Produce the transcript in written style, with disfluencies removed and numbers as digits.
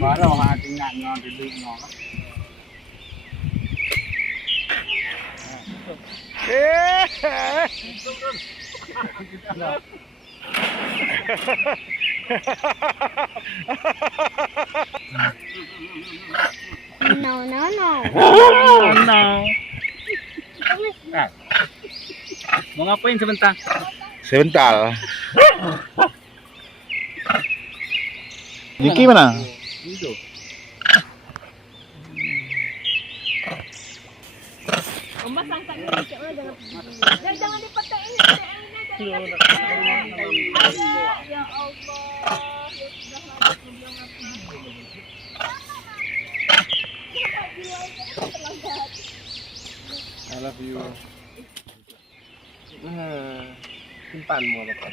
Baru ating nanya dulu nol. No, no, no. No. Mau ngapain sebentar? Sebentar. Jiki mana? Itu. Ombak sangka ini jangan dipetain jangan ya Allah ya I love you. Simpan mau apa?